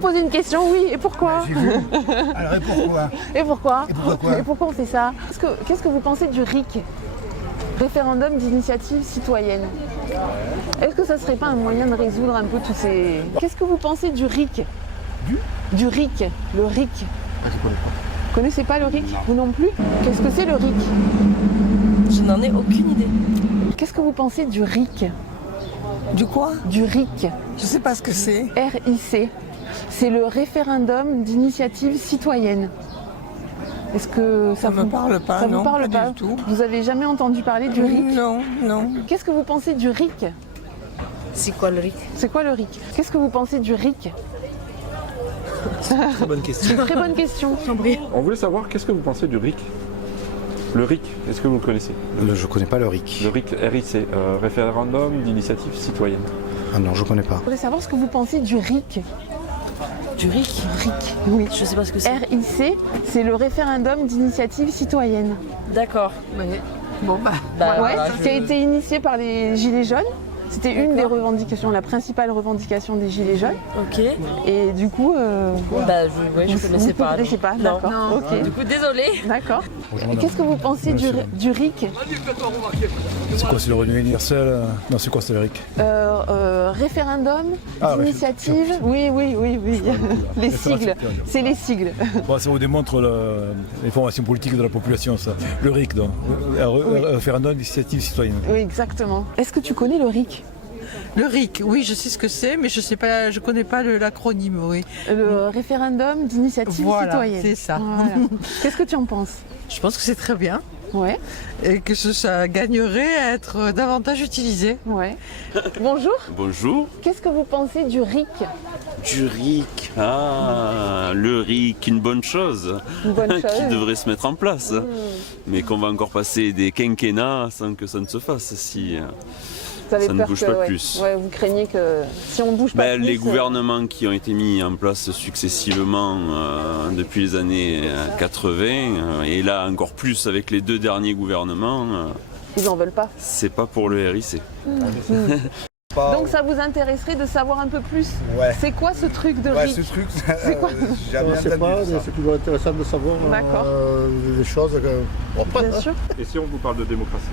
Poser une question, oui, et pourquoi? J'ai vu. Alors et pourquoi? Et pourquoi? Et pourquoi quoi? Et pourquoi on fait ça? Qu'est-ce que vous pensez du RIC? Référendum d'initiative citoyenne. Est-ce que ça serait pas un moyen de résoudre un peu tous ces... Qu'est-ce que vous pensez du RIC? Du RIC, le RIC. Je connais pas. Vous connaissez pas le RIC? Vous non plus? Qu'est-ce que c'est le RIC? Je n'en ai aucune idée. Qu'est-ce que vous pensez du RIC? Du quoi? Du RIC. Je sais pas ce que c'est. RIC. C'est le référendum d'initiative citoyenne. Est-ce que Ça me parle pas, ça non, vous parle pas pas du tout. Vous avez jamais entendu parler du RIC? Non, non. Qu'est-ce que vous pensez du RIC? C'est quoi le RIC? C'est quoi le RIC? Qu'est-ce que vous pensez du RIC? Très bonne question. Très bonne question. On voulait savoir qu'est-ce que vous pensez du RIC. Le RIC, est-ce que vous le connaissez? Je connais pas le RIC. Le RIC, RIC, référendum d'initiative citoyenne. Ah non, je connais pas. Je voulais savoir ce que vous pensez du RIC. Du RIC? RIC, oui. Je sais pas ce que c'est. RIC, c'est le référendum d'initiative citoyenne. D'accord. Bon bah, ouais, voilà, qui a été initié par les Gilets jaunes. C'était une des revendications, la principale revendication des Gilets jaunes. Ok. Et du coup, Bah, je connaissais vous pas. connaissez pas, Non. d'accord. Ok. Du coup, désolée. D'accord. Et qu'est-ce que vous pensez du RIC? C'est quoi, c'est le revenu universel? Non, c'est quoi, c'est le RIC? Référendum Ah, d'initiative. Oui. Les sigles. C'est les sigles. Bon, ça vous démontre les formations politiques de la population, ça. Le RIC, donc. Référendum d'initiative citoyenne. Oui, exactement. Est-ce que tu connais le RIC? Le RIC, oui, je sais ce que c'est, mais je sais pas, je connais pas l'acronyme, oui. Le référendum d'initiative Voilà, citoyenne. c'est ça. Voilà. Qu'est-ce que tu en penses? Je pense que c'est très bien Ouais, et que ça gagnerait à être davantage utilisé. ouais. Bonjour. Bonjour. Qu'est-ce que vous pensez du RIC? Du RIC. Ah, le RIC, une bonne chose. Une bonne Qui chose. devrait se mettre en place. Mais qu'on va encore passer des quinquennats sans que ça ne se fasse si Vous avez ça ne peur bouge que, pas ouais, plus. ouais, vous craignez que si on bouge pas plus... Les gouvernements qui ont été mis en place successivement depuis les années 80, et là encore plus avec les deux derniers gouvernements, Ils en veulent pas. c'est pas pour le RIC. Donc ça vous intéresserait de savoir un peu plus? Ouais. C'est quoi ce truc de Ouais, RIC? ce truc, C'est quoi? j'ai jamais Je sais pas, entendu mais ça. c'est toujours intéressant de savoir D'accord. des choses que... Bon, après, Bien sûr. Et si on vous parle de démocratie?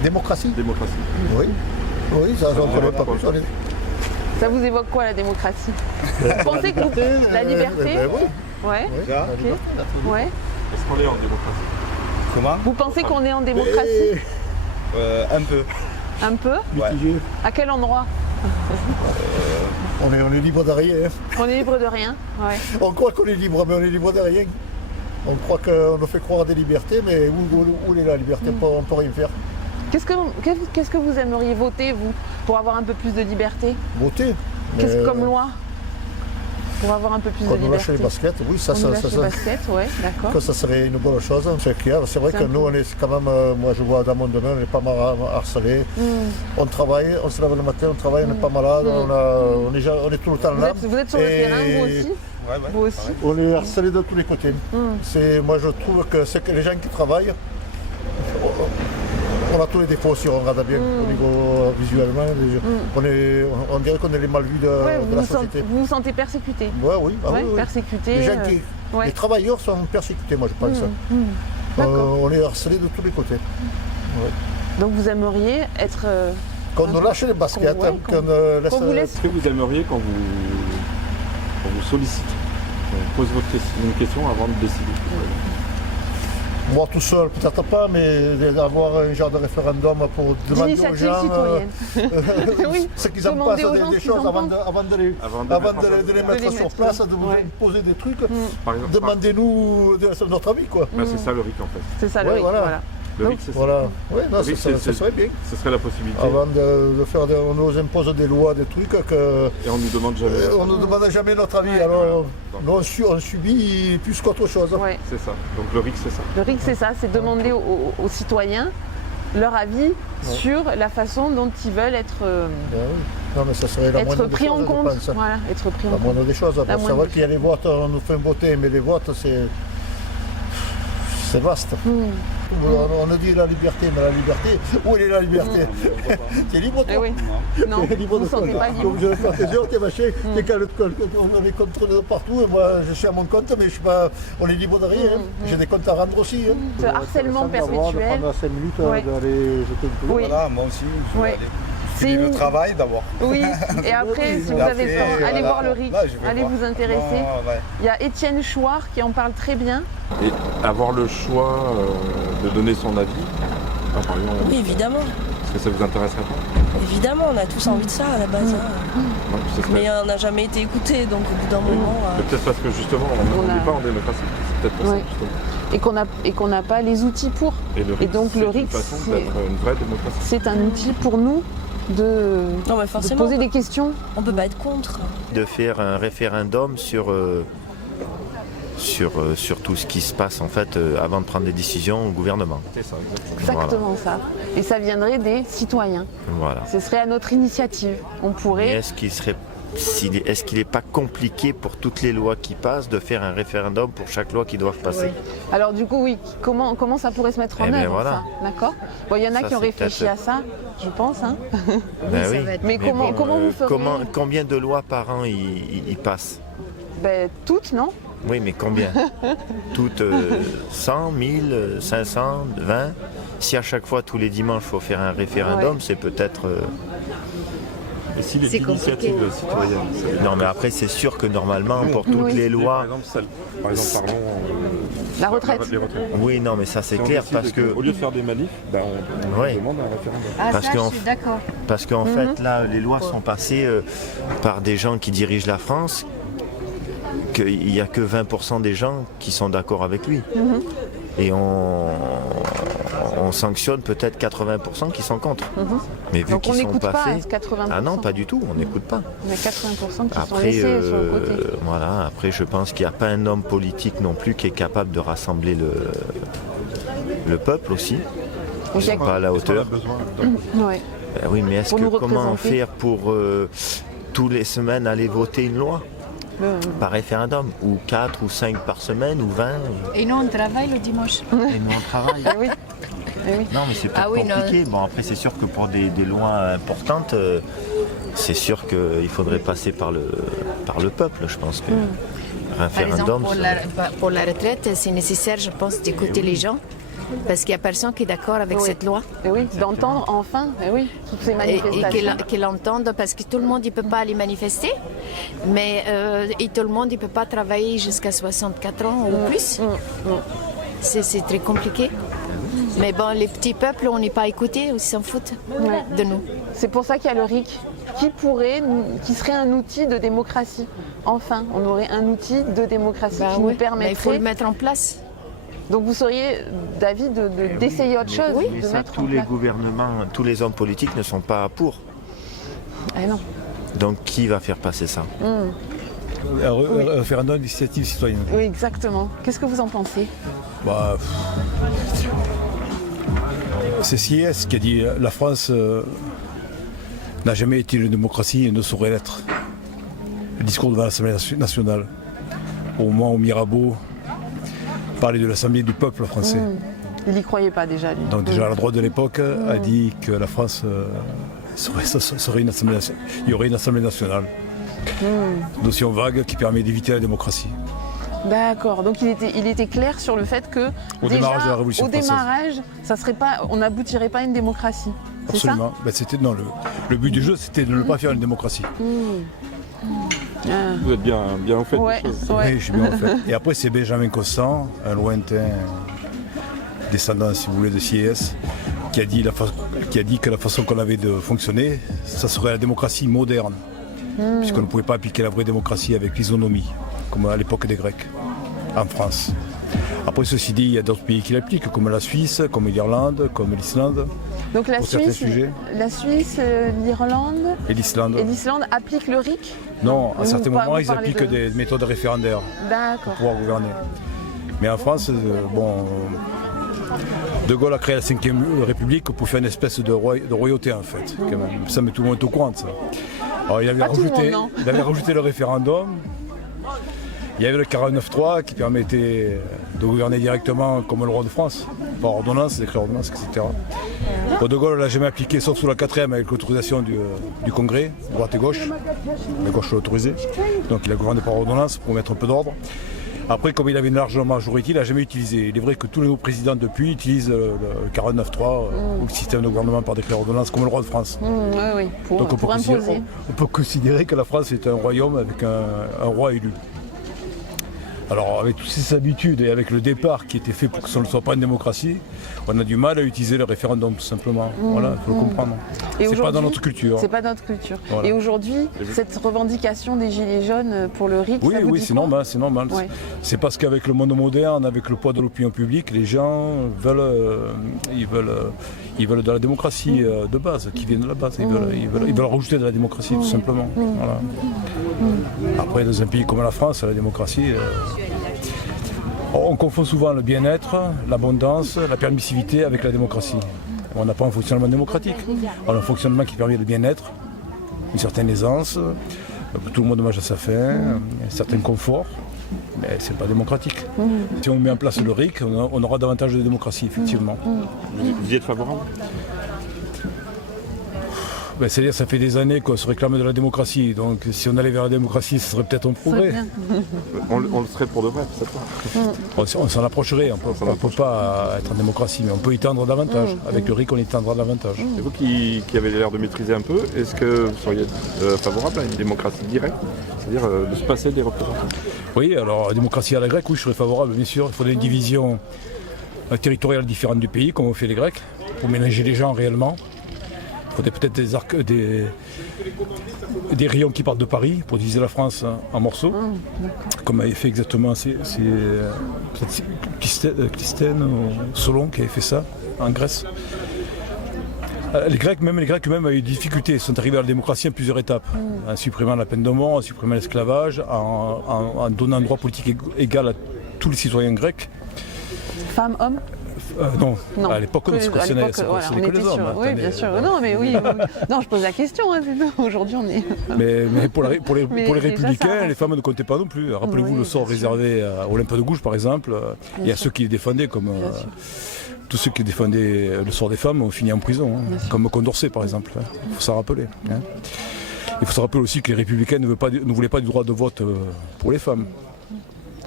démocratie? Démocratie. Oui. Oui, ça, j'en connais pas plus. Ça vous évoque quoi la démocratie? Vous pensez que la liberté? Oui. Ouais. Ok. Ouais. Est-ce qu'on est en démocratie? Comment? Vous pensez qu'on est en démocratie? Un peu. Un peu? Mitigé. À quel endroit? On est libre de rien. On est libre de rien. Ouais. On croit qu'on est libre, mais on est libre de rien. On croit qu'on nous fait croire des libertés, mais où est la liberté? On ne peut rien faire. Qu'est-ce que vous aimeriez voter, vous, pour avoir un peu plus de liberté? Voter. Qu'est-ce mais, comme loi? Pour avoir un peu plus de Quand on lâche liberté. les baskets, oui, ça, On lâche les baskets, ouais, d'accord. que ça serait une bonne chose. C'est vrai C'est que un nous, on est quand même, moi je vois dans mon domaine, on est pas mal harcelés. On travaille, on se lève le matin, on travaille, on n'est pas malade, on est tout le temps là. Vous êtes sur le Et terrain, vous aussi? Ouais. Vous aussi? On est harcelé de tous les côtés. Moi je trouve que c'est que les gens qui travaillent, on a tous les défauts si on regarde bien au niveau visuellement. On dirait qu'on est les mal vus de Ouais, la société. vous vous sentez persécuté? Ouais, oui. Ah, Ouais, oui, oui. persécuté. Les gens ouais. les travailleurs sont persécutés, moi je pense. D'accord. On est harcelé de tous les côtés. Donc vous aimeriez être... Qu'on nous lâche les baskets, ouais, qu'on vous laisse... Est-ce que vous aimeriez qu'on vous sollicite? On pose une question avant de décider. Moi tout seul, peut-être pas, mais d'avoir un genre de référendum pour demander aux D'initiative gens citoyenne. Oui, ce qu'ils en demander pensent aux gens des ce qu'ils choses en avant de les mettre sur place, de vous ouais. poser des trucs. Par exemple, Demandez-nous notre avis, quoi. c'est ça le RIC en fait. C'est ça, Ouais, le RIC, voilà. voilà. Le RIC, c'est ça. Voilà. Ouais, non, Le RIC, ça serait bien. Ce serait la possibilité. Avant de faire, on nous impose des lois, des trucs que... Et on nous demande jamais. On ne nous demande jamais notre avis, Ouais. alors nous on subit plus qu'autre chose. Ouais. C'est ça. Donc le RIC, c'est ça. Le RIC, c'est ça, c'est demander aux citoyens leur avis sur la façon dont ils veulent être, Ben oui. Non mais ça serait la moindre des pris en choses, compte. je pense. Voilà, être pris en La compte. moindre des choses. La C'est moindre vrai des qu'il y a les votes, on nous fait voter, mais les votes c'est vaste. On dit la liberté, mais la liberté, où est la liberté? T'es libre, toi? Eh oui. Non, T'es libre vous de ne sentez quoi, pas là? libre. Donc je laisse pas tes heures, t'es machin, t'es calé on a des comptes de partout, et moi je suis à mon compte, mais je suis pas, on est libre de rien. Hein. J'ai des comptes à rendre aussi. Hein. Ce harcèlement Ça me va de perpétuel. prendre 5 minutes Ouais. d'aller jeter une pelouse. Oui. Voilà, moi aussi, je vais Ouais. aller C'est finir une- le travail d'abord. Oui, et après, si vous Et avez le après, temps, allez voilà. voir le RIC, Là, je vais allez voir. vous intéresser. Non, ouais. Il y a Étienne Chouard qui en parle très bien. Et avoir le choix de donner son avis, par exemple, Oui, évidemment. est-ce que ça vous intéresserait pas? Évidemment, on a tous envie de ça à la base. hein. Non, ce serait- Mais on n'a jamais été écouté, donc au bout d'un moment. Mais peut-être parce que justement, on On a- n'est pas en démocratie. C'est peut-être pour Ouais. ça, justement. Et qu'on n'a pas les outils pour. Et le Et donc, c'est le une RIC, façon c'est- d'être une vraie démocratie. C'est un outil pour nous de Non, mais de forcément, poser des questions. on peut pas être contre. De faire un référendum sur tout ce qui se passe en fait avant de prendre des décisions au gouvernement. C'est ça, exactement. Exactement ça. Et ça viendrait des citoyens. Voilà. Ce serait à notre initiative. On Mais pourrait. est-ce qu'il n'est pas compliqué pour toutes les lois qui passent de faire un référendum pour chaque loi qui doit passer? Alors du coup, oui, comment ça pourrait se mettre en Eh ben œuvre voilà. ça? D'accord. Bon, il y en a Ça, qui ont c'est réfléchi peut-être- à ça, je pense. Hein. Ben oui. Mais comment vous ferez Combien de lois par an il passe? Ben, toutes, non? Oui, mais combien? Toutes 100, 1000, 500, 20? Si à chaque fois, tous les dimanches, il faut faire un référendum, Ouais. c'est peut-être... Et si les initiatives citoyennes, Non, mais après, c'est sûr que normalement, pour toutes Oui. les par lois... exemple, parlons La retraite. des retraites. Oui, non, mais ça, c'est Si on clair, décide parce que... au lieu de faire des manifs, on Ouais. demande un référendum. Parce qu'en parce qu'en fait, là, les lois sont passées par des gens qui dirigent la France, qu'il n'y a que 20% des gens qui sont d'accord avec lui. Et on sanctionne peut-être 80% qui sont contre. Mais vu Donc on qu'ils sont n'écoute pas passés... 80%. Ah non, pas du tout, on n'écoute pas. Il y a 80% qui sont Après, laissés sur le côté. voilà, après, je pense qu'il n'y a pas un homme politique non plus qui est capable de rassembler le peuple aussi. Ils Donc, il y ne a- sont pas à la hauteur. Ouais. Ben oui, mais est-ce Pour que nous comment représenter. faire pour tous les semaines aller voter une loi par référendum? Ou 4 ou 5 par semaine ou 20 Et nous, on travaille le dimanche. Et nous on travaille. Oui. Eh oui. Non, mais c'est pas Ah oui, non. compliqué. Bon, après, c'est sûr que pour des lois importantes, c'est sûr qu'il faudrait passer par le peuple. Je pense que Par exemple, référendum. pour la retraite, c'est nécessaire, je pense, d'écouter les gens. Parce qu'il n'y a personne qui est d'accord avec Oui. cette loi. Eh oui, d'entendre enfin, eh oui, toutes ces Et manifestations. qu'ils l'entendent, parce que tout le monde ne peut pas aller manifester. Mais et tout le monde ne peut pas travailler jusqu'à 64 ans ou plus. C'est très compliqué. Mais bon, les petits peuples, on n'est pas écoutés, ils s'en foutent Ouais. de nous. C'est pour ça qu'il y a le RIC, qui serait un outil de démocratie. Enfin, on aurait un outil de démocratie Bah qui ouais, nous mais il faut permettrait. le mettre en place. Donc vous seriez d'avis d'essayer autre chose, Mais de ça, mettre en tous les place. gouvernements, tous les hommes politiques ne sont pas pour. Ah non. Donc qui va faire passer ça? Un référendum d'initiative citoyenne. Oui, exactement. Qu'est-ce que vous en pensez? Bah, c'est CIS qui a dit la France n'a jamais été une démocratie et ne saurait l'être. Le discours devant l'Assemblée nationale, au moment où Mirabeau parlait de l'Assemblée du peuple français. Il n'y croyait pas déjà, lui. Donc déjà la droite de l'époque a dit que la France serait une assemblée, il y aurait une Assemblée nationale. Notion vague qui permet d'éviter la démocratie. D'accord. Donc il était clair sur le fait que Au démarrage de la Révolution au française. démarrage, ça serait pas, on n'aboutirait pas à une démocratie. C'est ça? Absolument. Ben, non, le but du jeu, c'était de ne pas faire une démocratie. Vous êtes bien au fait Ouais, des choses. ouais. Oui, je suis bien en fait. Et après, c'est Benjamin Constant, un lointain descendant, si vous voulez, de CIS, qui a dit que la façon qu'on avait de fonctionner, ça serait la démocratie moderne, puisqu'on ne pouvait pas appliquer la vraie démocratie avec l'isonomie, comme à l'époque des Grecs, en France. Après, ceci dit, il y a d'autres pays qui l'appliquent, comme la Suisse, comme l'Irlande, comme l'Islande. Donc la Pour certains Suisse, sujets. l'Irlande Et l'Islande. et l'Islande appliquent le RIC? Non, à Vous certains par- moments, vous ils parlez appliquent de- des méthodes référendaires D'accord. pour pouvoir gouverner. Mais en France, De Gaulle a créé la 5e République pour faire une espèce de royauté, en fait. Quand même. Ça, mais tout le monde est au courant de ça. Alors, il avait Pas tout le monde, non. rajouté le référendum. Il y avait le 49.3 qui permettait de gouverner directement comme le roi de France, par ordonnance, décret ordonnance, etc. Bon, De Gaulle ne l'a jamais appliqué, sauf sous la 4e avec l'autorisation du Congrès, droite et gauche. La gauche l'a autorisé, donc il a gouverné par ordonnance pour mettre un peu d'ordre. Après, comme il avait une large majorité, il n'a jamais utilisé. Il est vrai que tous les nouveaux présidents depuis utilisent le 49.3 ou le système de gouvernement par décret ordonnance comme le roi de France. Oui, Donc pour imposer. on peut considérer que la France est un royaume avec un roi élu. Alors avec toutes ces habitudes et avec le départ qui était fait pour que ce ne soit pas une démocratie, on a du mal à utiliser le référendum tout simplement. Voilà, il faut le comprendre. Et C'est pas dans aujourd'hui, notre culture. C'est pas dans notre culture. Voilà. Et aujourd'hui, cette revendication des Gilets jaunes pour le RIC, Oui, ça vous oui, dit c'est quoi? normal, c'est normal. Ouais. C'est parce qu'avec le monde moderne, avec le poids de l'opinion publique, les gens ils veulent de la démocratie de base, qui vient de la base. Ils veulent rajouter de la démocratie tout simplement. Voilà. Après, dans un pays comme la France, la démocratie, on confond souvent le bien-être, l'abondance, la permissivité avec la démocratie. On n'a pas un fonctionnement démocratique. On a un fonctionnement qui permet le bien-être, une certaine aisance, que tout le monde mange à sa faim, un certain confort, mais c'est pas démocratique. Si on met en place le RIC, on aura davantage de démocratie, effectivement. Vous y êtes favorable? C'est-à-dire ça fait des années qu'on se réclame de la démocratie, donc si on allait vers la démocratie, ce serait peut-être un progrès. On le serait pour de vrai, peut-être. On s'en approcherait, on ne peut pas être en démocratie, mais on peut y tendre davantage. Avec le RIC, on y tendra davantage. Et vous qui avez l'air de maîtriser un peu, est-ce que vous seriez favorable à une démocratie directe, c'est-à-dire de se passer des représentants? Oui, alors la démocratie à la grecque, oui, je serais favorable, bien sûr. Il faudrait une division territoriale différente du pays, comme ont fait les Grecs, pour ménager les gens réellement. Il faudrait peut-être des rayons qui partent de Paris pour diviser la France en morceaux, comme avait fait exactement Clisthène ou Solon qui avait fait ça en Grèce. Les Grecs eux-mêmes avaient eu des difficultés, ils sont arrivés à la démocratie en plusieurs étapes, en supprimant la peine de mort, en supprimant l'esclavage, en donnant un droit politique égal à tous les citoyens grecs. Femmes, hommes? Non, à l'époque, on se questionnait, c'est que les hommes. Oui, bien sûr. Non, mais oui. Non, je pose la question. Hein, aujourd'hui, on est. Mais pour les déjà, républicains, ça, les femmes ne comptaient pas non plus. Rappelez-vous Oui, le sort bien sûr. réservé à Olympe de Gouges, par exemple. Il y a ceux qui les défendaient, comme tous ceux qui défendaient le sort des femmes ont fini en prison, comme Condorcet, par exemple. Il faut s'en rappeler. Il faut se rappeler aussi que les républicains ne voulaient pas du droit de vote pour les femmes.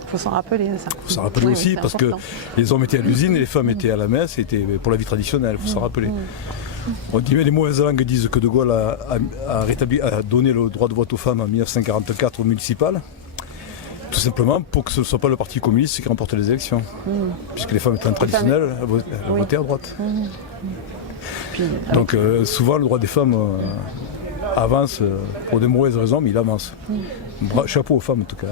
Il faut s'en rappeler, ça. Il faut s'en rappeler aussi, c'est parce important. que les hommes étaient à l'usine et les femmes étaient à la messe, c'était pour la vie traditionnelle, il faut s'en rappeler. On dit, mais les mauvaises langues disent que De Gaulle a donné le droit de vote aux femmes en 1944 au municipal, tout simplement pour que ce ne soit pas le Parti communiste qui remporte les élections, puisque les femmes étant traditionnelles, elles votaient à droite. Donc souvent le droit des femmes avance pour de mauvaises raisons, mais il avance. Chapeau aux femmes en tout cas,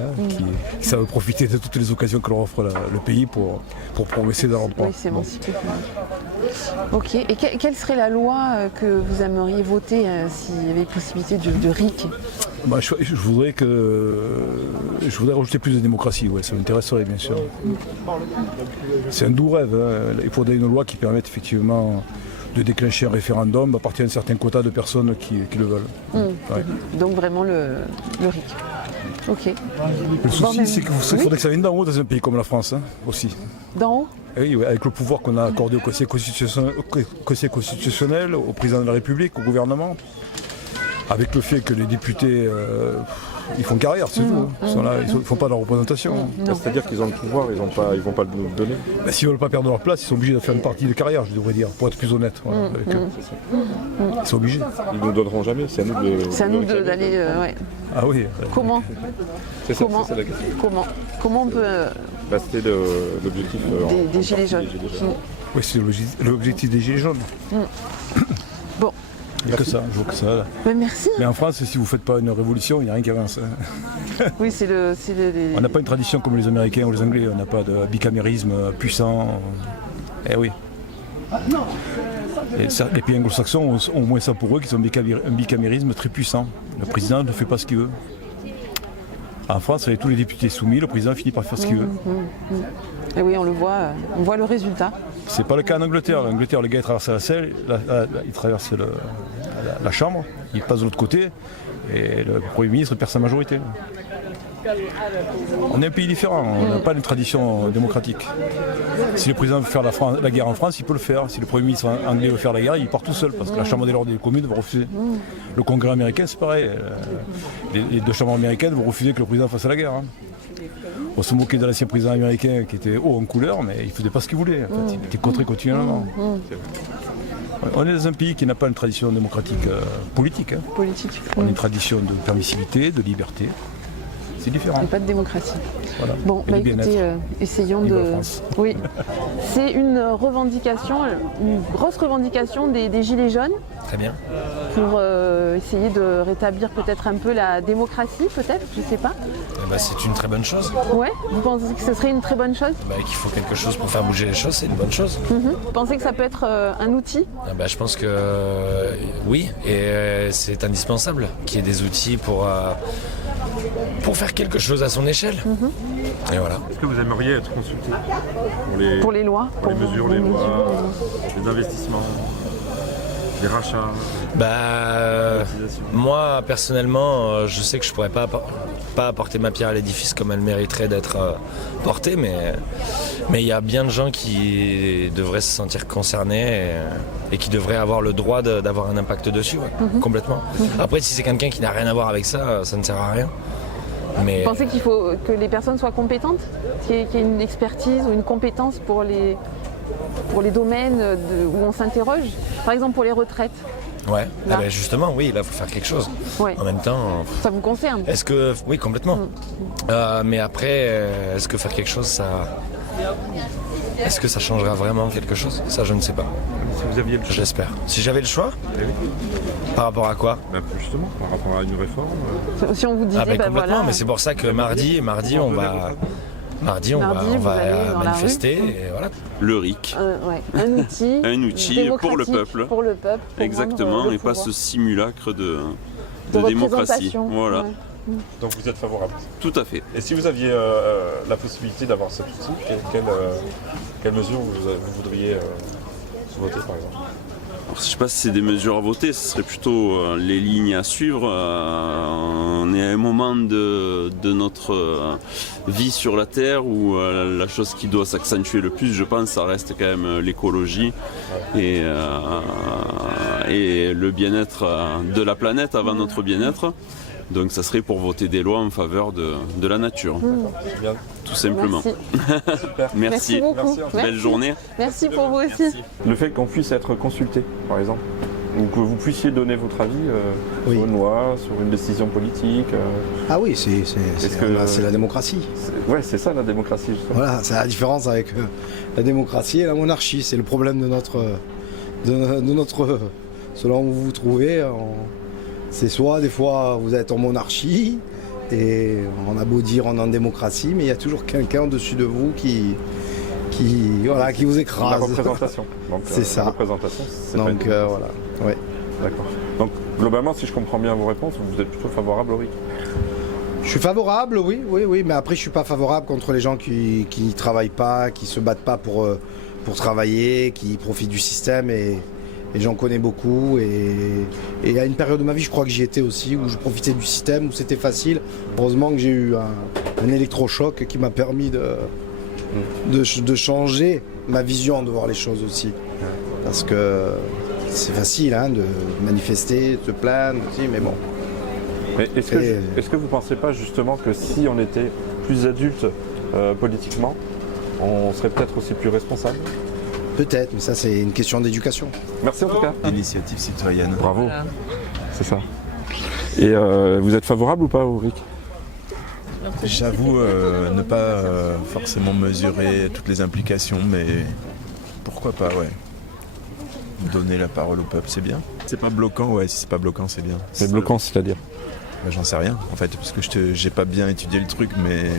qui savent profiter de toutes les occasions que leur offre le pays pour progresser dans leur droit. Oui, c'est émancipé. Ok, et quelle serait la loi que vous aimeriez voter s'il y avait possibilité de RIC? Je voudrais rajouter plus de démocratie, ça m'intéresserait bien sûr. C'est un doux rêve, il faudrait une loi qui permette effectivement de déclencher un référendum à partir d'un certain quota de personnes qui le veulent. Donc vraiment le RIC. Ok. Le souci, c'est qu'il faudrait que ça vienne d'en haut dans un pays comme la France aussi. D'en haut? Oui, avec le pouvoir qu'on a accordé au Conseil constitutionnel, au président de la République, au gouvernement, avec le fait que les députés ils font carrière, c'est tout. Ils sont là, ils ne font pas de représentation. C'est-à-dire qu'ils ont le pouvoir, ils vont pas nous le donner. S'ils ne veulent pas perdre leur place, ils sont obligés de faire une partie de carrière, je devrais dire, pour être plus honnête avec eux. Ils sont obligés. Ils ne nous donneront jamais, c'est à nous de. C'est à nous d'aller. Ouais. Ah oui. Comment? C'est ça la question. Comment on peut. C'était l'objectif des Gilets jaunes. Oui, c'est l'objectif des Gilets jaunes. Bon. Il n'y a que ça, je vois que ça. Là. Mais merci. Mais en France, si vous ne faites pas une révolution, il n'y a rien qui avance. Oui, c'est On n'a pas une tradition comme les Américains ou les Anglais, on n'a pas de bicamérisme puissant. Eh oui. Et les pays anglo-saxons ont au moins ça pour eux, qu'ils ont un bicamérisme très puissant. Le président ne fait pas ce qu'il veut. En France, avec tous les députés soumis, le président finit par faire ce qu'il veut. Et oui, on le voit, on voit le résultat. C'est pas le cas en Angleterre. En Angleterre, le gars il traverse la selle, il traverse la chambre, il passe de l'autre côté, et le Premier ministre perd sa majorité. On est un pays différent, on n'a pas une tradition démocratique. Si le président veut faire la guerre en France, il peut le faire. Si le Premier ministre anglais veut faire la guerre, il part tout seul, parce que la Chambre des lords des communes va refuser. Le Congrès américain, c'est pareil. Les deux chambres américaines vont refuser que le président fasse la guerre. On se moquait de l'ancien président américain qui était haut en couleur, mais il ne faisait pas ce qu'il voulait. En fait. Il était contré continuellement. On est dans un pays qui n'a pas une tradition démocratique politique. On a une tradition de permissivité, de liberté. C'est différent. Et pas de démocratie. Voilà. Bon, Et écoutez, essayons Vive de. la France. Oui. C'est une revendication, une grosse revendication des Gilets jaunes. Très bien. Pour essayer de rétablir peut-être un peu la démocratie, peut-être, je sais pas. C'est une très bonne chose. Ouais, vous pensez que ce serait une très bonne chose? Qu'il faut quelque chose pour faire bouger les choses, c'est une bonne chose. Vous pensez que ça peut être un outil? Je pense que oui, et c'est indispensable qu'il y ait des outils pour faire quelque chose à son échelle. Et voilà. Est-ce que vous aimeriez être consulté Pour les lois? Pour les mesures, les lois, les investissements, les rachats? Moi, personnellement, je sais que je pourrais pas apporter ma pierre à l'édifice comme elle mériterait d'être portée, mais il y a bien de gens qui devraient se sentir concernés et qui devraient avoir le droit d'avoir un impact dessus, complètement. Après, si c'est quelqu'un qui n'a rien à voir avec ça, ça ne sert à rien. Mais... Vous pensez qu'il faut que les personnes soient compétentes, qu'il y ait une expertise ou une compétence pour les domaines où on s'interroge? Par exemple pour les retraites. Ouais, justement, oui, là, il faut faire quelque chose. Ouais. En même temps... Ça vous concerne? Oui, complètement. Mais après, est-ce que faire quelque chose, est-ce que ça changera vraiment quelque chose? Ça, je ne sais pas. Si vous aviez le choix. J'espère. Si j'avais le choix? Par rapport à quoi? Justement, par rapport à une réforme. Si on vous disait, complètement, voilà. mais c'est pour ça que mardi, on va manifester. Et voilà. Le RIC. Un outil. Un outil pour le peuple. Pour le peuple. Exactement, et pas ce simulacre de démocratie. Voilà. Ouais. Donc vous êtes favorable? Tout à fait. Et si vous aviez la possibilité d'avoir cet outil, quelle mesure vous voudriez voter par exemple? Alors, je ne sais pas si c'est des mesures à voter, ce serait plutôt les lignes à suivre. On est à un moment de notre vie sur la Terre où la chose qui doit s'accentuer le plus, je pense, ça reste quand même l'écologie et le bien-être de la planète avant notre bien-être. Donc ça serait pour voter des lois en faveur de la nature. Tout simplement. Merci. Merci. Beaucoup. Belle journée. Merci pour vous aussi. Le fait qu'on puisse être consulté, par exemple, ou que vous puissiez donner votre avis sur une loi, sur une décision politique. Ah oui, c'est la démocratie. Ouais, c'est ça la démocratie, justement. Voilà, c'est la différence avec la démocratie et la monarchie. C'est le problème de notre selon où vous vous trouvez. C'est soit des fois vous êtes en monarchie et on a beau dire on est en démocratie, mais il y a toujours quelqu'un au-dessus de vous qui vous écrase. La représentation. C'est ça. La représentation, c'est donc voilà. Ouais. D'accord. Donc globalement, si je comprends bien vos réponses, vous êtes plutôt favorable au RIC? Je suis favorable, oui, mais après je suis pas favorable contre les gens qui ne travaillent pas, qui se battent pas pour travailler, qui profitent du système et j'en connais beaucoup et à une période de ma vie, je crois que j'y étais aussi, où je profitais du système, où c'était facile. Heureusement que j'ai eu un électrochoc qui m'a permis de changer ma vision de voir les choses aussi. Parce que c'est facile de manifester, de se plaindre aussi, mais bon. Mais est-ce que vous ne pensez pas justement que si on était plus adulte politiquement, on serait peut-être aussi plus responsable? Peut-être, mais ça c'est une question d'éducation. Merci en tout cas. Initiative citoyenne. Bravo, c'est ça. Et vous êtes favorable ou pas au RIC? J'avoue ne pas forcément mesurer toutes les implications, mais pourquoi pas, ouais. Donner la parole au peuple, c'est bien. C'est pas bloquant, ouais, si c'est pas bloquant, c'est bien. C'est bloquant, c'est-à-dire? J'en sais rien, en fait, parce que j'ai pas bien étudié le truc, mais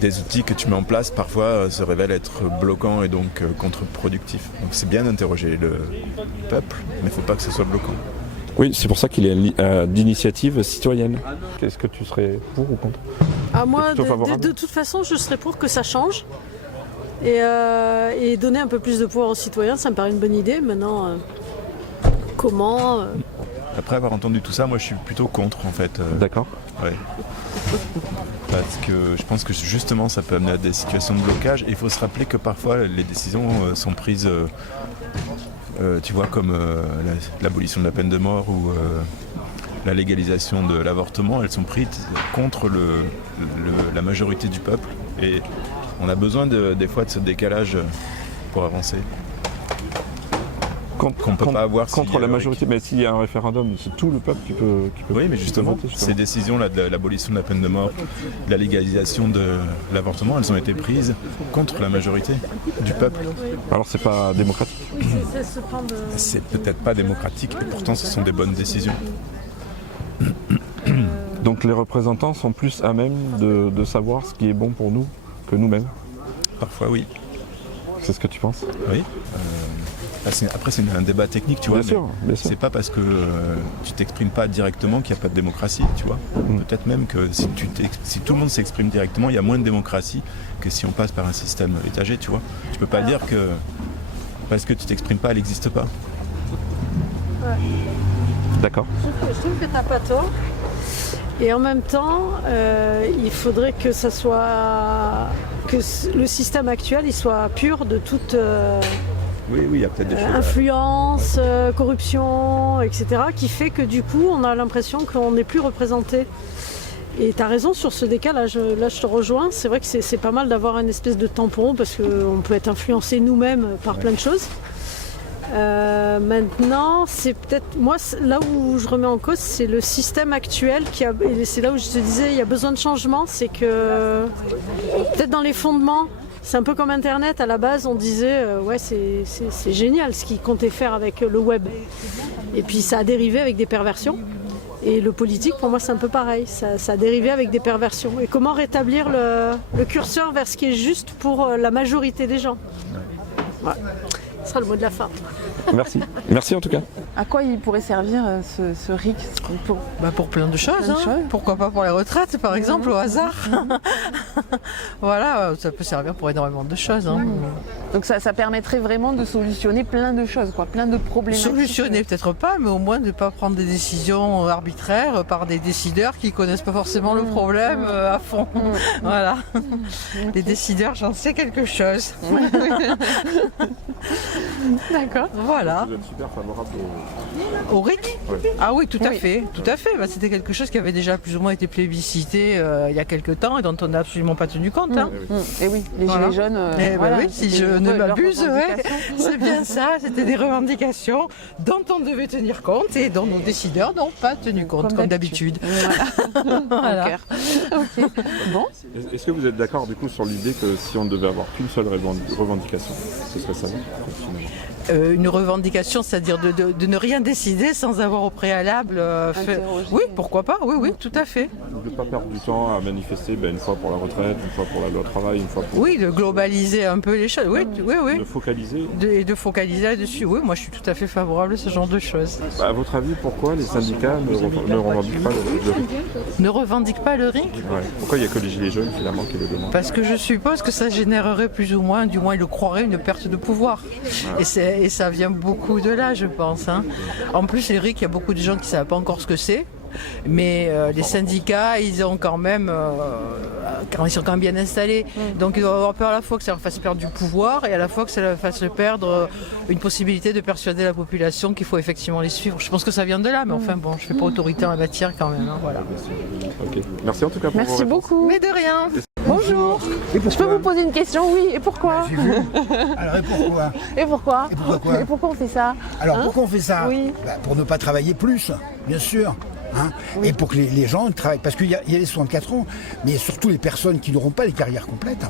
des outils que tu mets en place parfois se révèlent être bloquants et donc contre-productifs. Donc c'est bien d'interroger le peuple, mais il faut pas que ce soit bloquant. Oui, c'est pour ça qu'il y a d'initiative citoyenne. Est-ce que tu serais pour ou contre? Moi, de toute façon, je serais pour que ça change et donner un peu plus de pouvoir aux citoyens, ça me paraît une bonne idée. Maintenant, comment Après avoir entendu tout ça, moi je suis plutôt contre en fait. D'accord. Ouais. Parce que je pense que justement ça peut amener à des situations de blocage. Et il faut se rappeler que parfois les décisions sont prises, tu vois, comme l'abolition de la peine de mort ou la légalisation de l'avortement, elles sont prises contre la majorité du peuple. Et on a besoin des fois de ce décalage pour avancer. Qu'on peut pas avoir contre la majorité, mais s'il y a un référendum, c'est tout le peuple qui peut oui, mais justement, voter, ces décisions-là de l'abolition de la peine de mort, de la légalisation de l'avortement, elles ont été prises contre la majorité du peuple. Alors c'est pas démocratique. C'est peut-être pas démocratique, et pourtant ce sont des bonnes décisions. Donc les représentants sont plus à même de savoir ce qui est bon pour nous que nous-mêmes. Parfois oui. C'est ce que tu penses? Oui. Après c'est un débat technique, tu vois. Bien sûr. C'est pas parce que tu t'exprimes pas directement qu'il n'y a pas de démocratie, tu vois. Peut-être même que si tout le monde s'exprime directement, il y a moins de démocratie que si on passe par un système étagé, tu vois. Tu peux pas dire que parce que tu t'exprimes pas, elle n'existe pas. Ouais. D'accord. Je trouve que t'as pas tort. Et en même temps, il faudrait que ça soit que le système actuel il soit pur de toute oui, il y a peut-être des choses influence, corruption, etc. qui fait que du coup on a l'impression qu'on n'est plus représenté. Et tu as raison sur ce décalage, là je te rejoins, c'est vrai que c'est pas mal d'avoir une espèce de tampon parce qu'on peut être influencé nous-mêmes par plein de choses. Maintenant, c'est peut-être moi là où je remets en cause, c'est le système actuel et c'est là où je te disais il y a besoin de changement, c'est que peut-être dans les fondements, c'est un peu comme Internet à la base, on disait ouais c'est génial ce qu'ils comptaient faire avec le web, et puis ça a dérivé avec des perversions. Et le politique, pour moi, c'est un peu pareil. Ça a dérivé avec des perversions. Et comment rétablir le curseur vers ce qui est juste pour la majorité des gens. Ouais. Ce sera le mot de la fin. Merci. Merci en tout cas. À quoi il pourrait servir ce RIC pour plein de choses. Pourquoi pas pour les retraites, par exemple, au hasard. Voilà, ça peut servir pour énormément de choses. Donc ça permettrait vraiment de solutionner plein de choses, quoi, plein de problématiques. Solutionner peut-être pas, mais au moins de ne pas prendre des décisions arbitraires par des décideurs qui ne connaissent pas forcément le problème à fond. Voilà. Les décideurs, j'en sais quelque chose. D'accord. Voilà. Vous êtes super favorable au RIC? Ouais. Ah oui, tout à fait. Tout à fait. C'était quelque chose qui avait déjà plus ou moins été plébiscité il y a quelques temps et dont on n'a absolument pas tenu compte. Et oui, les gilets jaunes. Oui, si je ne m'abuse, c'est bien ça. C'était des revendications dont on devait tenir compte et dont nos décideurs n'ont pas tenu compte, comme d'habitude. Voilà. Okay. Bon. Est-ce que vous êtes d'accord du coup sur l'idée que si on ne devait avoir qu'une seule revendication, ce serait ça? Une revendication, c'est-à-dire de ne rien décider sans avoir au préalable fait... Oui, pourquoi pas, oui, tout à fait. De ne pas perdre du temps à manifester une fois pour la retraite, une fois pour la loi travail, une fois pour... Oui, de globaliser un peu les choses, oui. De focaliser. De focaliser là-dessus, oui, moi je suis tout à fait favorable à ce genre de choses. À votre avis, pourquoi les syndicats ne revendiquent pas le RIC? Ne revendiquent pas le RIC? Ouais. Pourquoi il n'y a que les gilets jaunes finalement qui le demandent? Parce que je suppose que ça générerait plus ou moins, du moins ils le croiraient, une perte de pouvoir. Ouais. Et ça vient beaucoup de là, je pense. En plus, les RIC, il y a beaucoup de gens qui ne savent pas encore ce que c'est. Mais les syndicats, ils sont quand même bien installés. Donc ils doivent avoir peur à la fois que ça leur fasse perdre du pouvoir et à la fois que ça leur fasse perdre une possibilité de persuader la population qu'il faut effectivement les suivre. Je pense que ça vient de là, mais enfin bon, je ne fais pas autorité en la matière quand même. Voilà. Okay. Merci en tout cas pour Merci beaucoup. Mais de rien. Bonjour. Je peux vous poser une question? Oui, et pourquoi? J'ai vu. Alors et pourquoi? Et pourquoi? Et pourquoi quoi? Et pourquoi on fait ça? Alors pourquoi on fait ça? Oui. Pour ne pas travailler plus, bien sûr. Oui. Et pour que les gens travaillent, parce qu'il y a les 64 ans, mais il y a surtout les personnes qui n'auront pas les carrières complètes,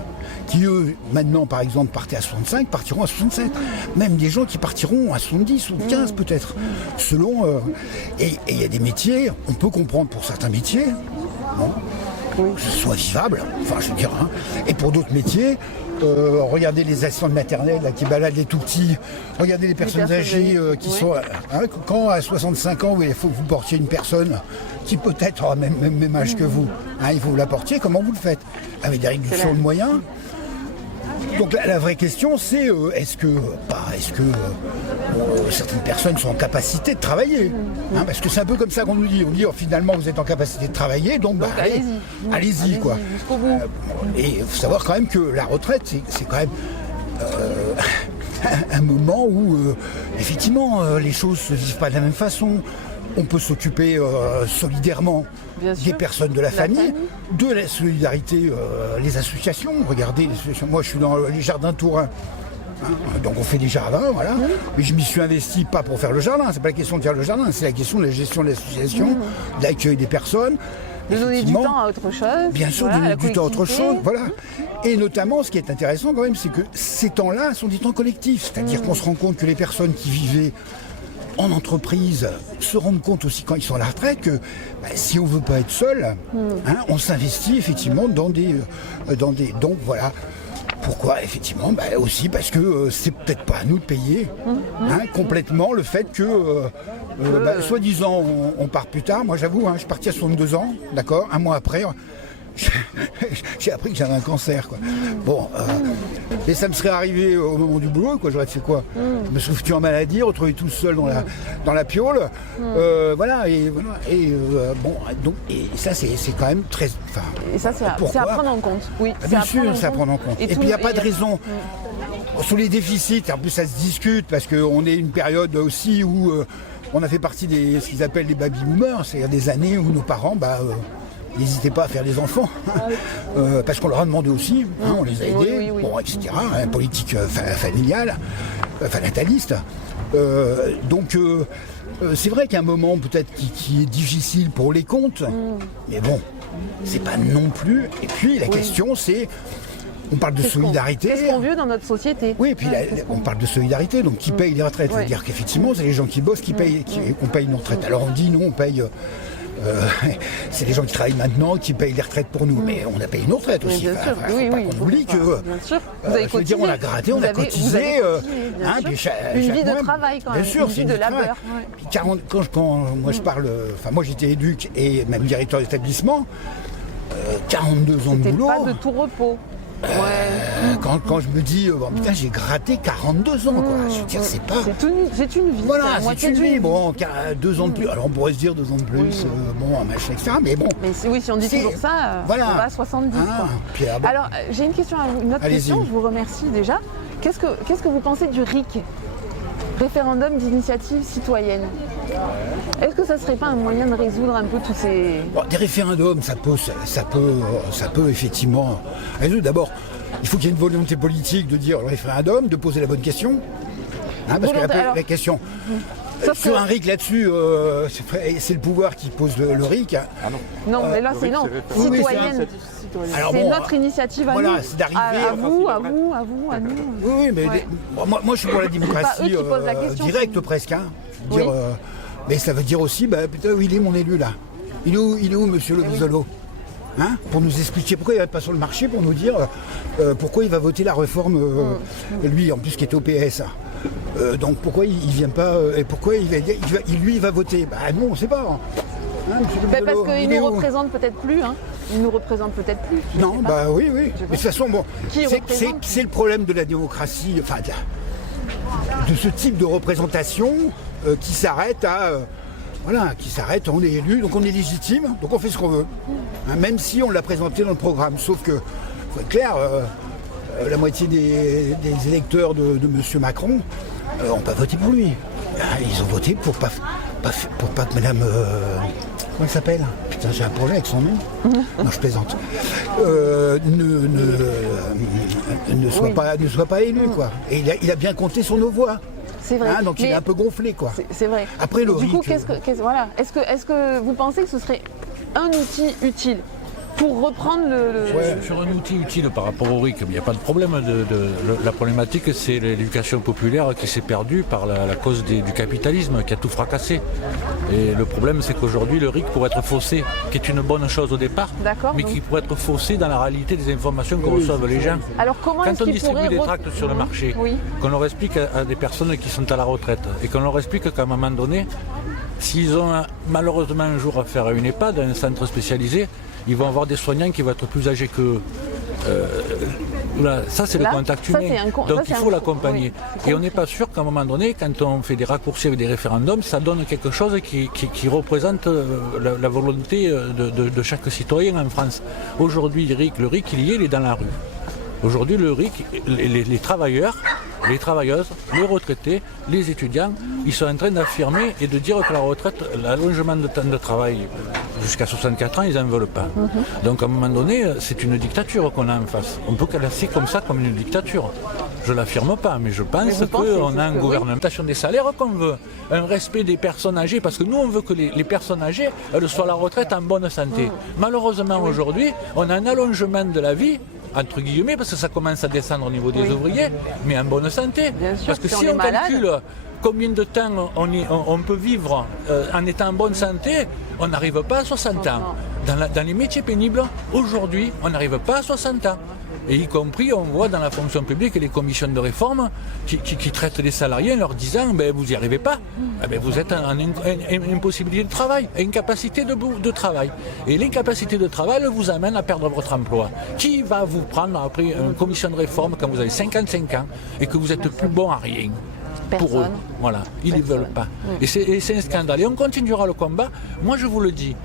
qui eux, maintenant par exemple, partaient à 65, partiront à 67. Même des gens qui partiront à 70, 75 peut-être, selon... Et il y a des métiers, on peut comprendre pour certains métiers, que ce soit vivable, enfin je veux dire, et pour d'autres métiers... regardez les assistants de maternelle là, qui baladent les tout petits, regardez les personnes âgées qui sont... quand à 65 ans, il faut que vous portiez une personne qui peut-être aura même âge que vous, il faut que vous la portiez, comment vous le faites? Avec des réductions de moyens? Donc la vraie question c'est est-ce que certaines personnes sont en capacité de travailler, hein, parce que c'est un peu comme ça qu'on nous dit. On dit finalement vous êtes en capacité de travailler, donc allez-y quoi. Jusqu'au bout. Et il faut savoir quand même que la retraite c'est quand même un moment où effectivement les choses ne se vivent pas de la même façon. On peut s'occuper solidairement des personnes de la famille, de la solidarité, les associations. Regardez, les associations. Moi je suis dans les jardins Tourin. Hein, donc on fait des jardins, voilà. Mais je m'y suis investi pas pour faire le jardin, c'est pas la question de faire le jardin, c'est la question de la gestion de l'association, de l'accueil des personnes. De donner du temps à autre chose. Bien sûr, voilà, donner du temps à autre chose, voilà. Et notamment, ce qui est intéressant quand même, c'est que ces temps-là sont des temps collectifs. C'est-à-dire qu'on se rend compte que les personnes qui vivaient en entreprise se rendent compte aussi quand ils sont à la retraite que si on ne veut pas être seul, hein, on s'investit effectivement dans des... Donc voilà. Pourquoi effectivement aussi parce que c'est peut-être pas à nous de payer complètement le fait que soi-disant on part plus tard. Moi j'avoue, je suis parti à 62 ans, d'accord, un mois après j'ai appris que j'avais un cancer quoi. Bon, et ça me serait arrivé au moment du boulot quoi, j'aurais fait quoi, je me serais foutu en maladie, retrouvé tout seul dans la piole, voilà, bon, donc, et ça c'est quand même très, et ça c'est à prendre en compte, oui. Bien sûr, c'est à prendre en compte. Et puis il n'y a pas de raison. Sur les déficits, en plus ça se discute parce qu'on est une période aussi où on a fait partie des ce qu'ils appellent les baby boomers, c'est-à-dire des années où nos parents n'hésitez pas à faire des enfants, parce qu'on leur a demandé aussi, on les a aidés, bon, etc., politique familiale, nataliste. Donc c'est vrai qu'à un moment peut-être qui est difficile pour les comptes, mais bon, c'est pas non plus. Et puis la question c'est, on parle de solidarité. Qu'est-ce qu'on veut dans notre société? Oui, et puis on parle de solidarité, donc qui paye les retraites? C'est-à-dire qu'effectivement, c'est les gens qui bossent qui payent, qu'on paye nos retraites. Alors on dit non, on paye... c'est les gens qui travaillent maintenant qui payent les retraites pour nous, mais on a payé nos retraites aussi. Bien sûr, faut pas qu'on oublie que, bien sûr. Vous avez cotisé, on a gratté, on a cotisé. Une vie de travail quand même, bien sûr, une vie de labeur. Quand moi je parle, moi j'étais éduc et même directeur d'établissement, 42 ans de boulot. C'était pas de tout repos. Quand je me dis putain j'ai gratté 42 ans quoi. Je veux dire c'est pas. C'est une vie. Voilà, c'est une vie. Bon, 2 ans de plus. Alors on pourrait se dire 2 ans de plus, bon, un machin, etc. Mais bon. Mais oui, si on dit toujours ça, on va à 70. Quoi. Alors j'ai une question à vous, une autre question. Je vous remercie déjà. Qu'est-ce que vous pensez du RIC, référendum d'initiative citoyenne? Est-ce que ça serait pas un moyen de résoudre un peu tous ces... Des référendums, ça peut effectivement résoudre. D'abord, il faut qu'il y ait une volonté politique de dire le référendum, de poser la bonne question. Parce que la question... Sur un RIC là-dessus, c'est le pouvoir qui pose le RIC. Non, mais là c'est non. Citoyenne. C'est notre initiative à nous. Voilà, c'est d'arriver à vous, à nous. Oui, mais moi je suis pour la démocratie directe presque. Mais ça veut dire aussi, putain, où il est mon élu là? Il est où monsieur Le Vizolo? Pour nous expliquer pourquoi il va pas sur le marché, pour nous dire pourquoi il va voter la réforme, lui en plus qui est au PS. Donc pourquoi il vient pas et pourquoi il va voter? Nous on sait pas. Parce qu'il nous représente peut-être plus. Il nous représente peut-être plus. Non, oui. Mais de toute façon, bon, c'est le problème de la démocratie, enfin de ce type de représentation qui s'arrête à... on est élu, donc on est légitime, donc on fait ce qu'on veut. Même si on l'a présenté dans le programme. Sauf que, faut être clair, la moitié des électeurs de M. Macron n'ont pas voté pour lui. Ils ont voté pour pas que madame... comment elle s'appelle? Putain, j'ai un problème avec son nom. Non, je plaisante. Ne soit pas élu, quoi. Et il a bien compté sur nos voix. C'est vrai. Donc il est un peu gonflé, quoi. C'est vrai. Après le RIC. Du coup, est-ce que vous pensez que ce serait un outil utile pour reprendre Sur un outil utile par rapport au RIC, il n'y a pas de problème. La problématique, c'est l'éducation populaire qui s'est perdue par la cause du capitalisme qui a tout fracassé. Et le problème, c'est qu'aujourd'hui, le RIC pourrait être faussé, qui est une bonne chose au départ, mais qui pourrait être faussé dans la réalité des informations que reçoivent les gens. Alors comment Quand on distribue des tracts sur le marché, qu'on leur explique à des personnes qui sont à la retraite, et qu'on leur explique qu'à un moment donné, s'ils ont malheureusement un jour à faire une EHPAD, un centre spécialisé, ils vont avoir des soignants qui vont être plus âgés qu'eux. Voilà, ça c'est le Là, contact ça, humain, c'est un con- donc ça, il c'est faut un- l'accompagner. oui. Et on n'est pas sûr qu'à un moment donné, quand on fait des raccourcis avec des référendums, ça donne quelque chose qui représente la volonté de chaque citoyen en France. Aujourd'hui, le RIC, il y est, il est dans la rue. Aujourd'hui, le RIC, les travailleurs, les travailleuses, les retraités, les étudiants, ils sont en train d'affirmer et de dire que la retraite, l'allongement de temps de travail jusqu'à 64 ans, ils n'en veulent pas. Donc à un moment donné, c'est une dictature qu'on a en face. On peut qualifier comme ça comme une dictature. Je ne l'affirme pas, mais je pense qu'on a un gouvernement des salaires qu'on veut, un respect des personnes âgées, parce que nous, on veut que les personnes âgées, elles soient à la retraite en bonne santé. Malheureusement, aujourd'hui, on a un allongement de la vie, entre guillemets, parce que ça commence à descendre au niveau des ouvriers, mais en bonne santé. Parce que si on calcule combien de temps on peut vivre en étant en bonne santé, on n'arrive pas à 60 ans. Dans les métiers pénibles, aujourd'hui, on n'arrive pas à 60 ans. Et y compris, on voit dans la fonction publique les commissions de réforme qui traitent les salariés en leur disant vous n'y arrivez pas, vous êtes en impossibilité de travail, incapacité de travail. Et l'incapacité de travail vous amène à perdre votre emploi. Qui va vous prendre après une commission de réforme quand vous avez 55 ans et que vous êtes plus bon à rien? Pour eux, voilà, ils ne veulent pas. Et c'est un scandale. Et on continuera le combat. Moi, je vous le dis.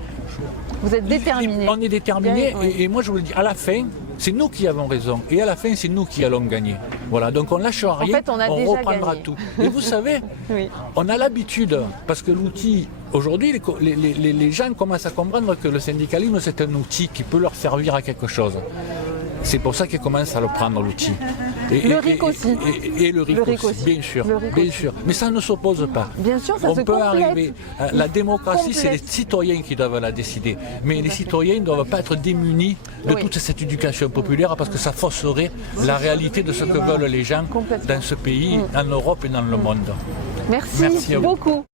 Vous êtes déterminés. On est déterminés. Et moi, je vous le dis, à la fin, c'est nous qui avons raison. Et à la fin, c'est nous qui allons gagner. Voilà, donc on ne lâchera rien. En fait, on a déjà reprendra gagné. tout. Et vous savez, on a l'habitude, parce que l'outil, aujourd'hui, les gens commencent à comprendre que le syndicalisme, c'est un outil qui peut leur servir à quelque chose. C'est pour ça qu'ils commencent à le prendre, l'outil. Le RIC aussi. Et le RIC aussi, bien sûr. Bien sûr. Mais ça ne s'oppose pas. Bien sûr, ça on se peut complète. arriver. La démocratie, c'est les citoyens qui doivent la décider. Mais les citoyens ne doivent pas être démunis de toute cette éducation populaire parce que ça fausserait la réalité de ce que veulent les gens dans ce pays, en Europe et dans le monde. Merci à vous. beaucoup.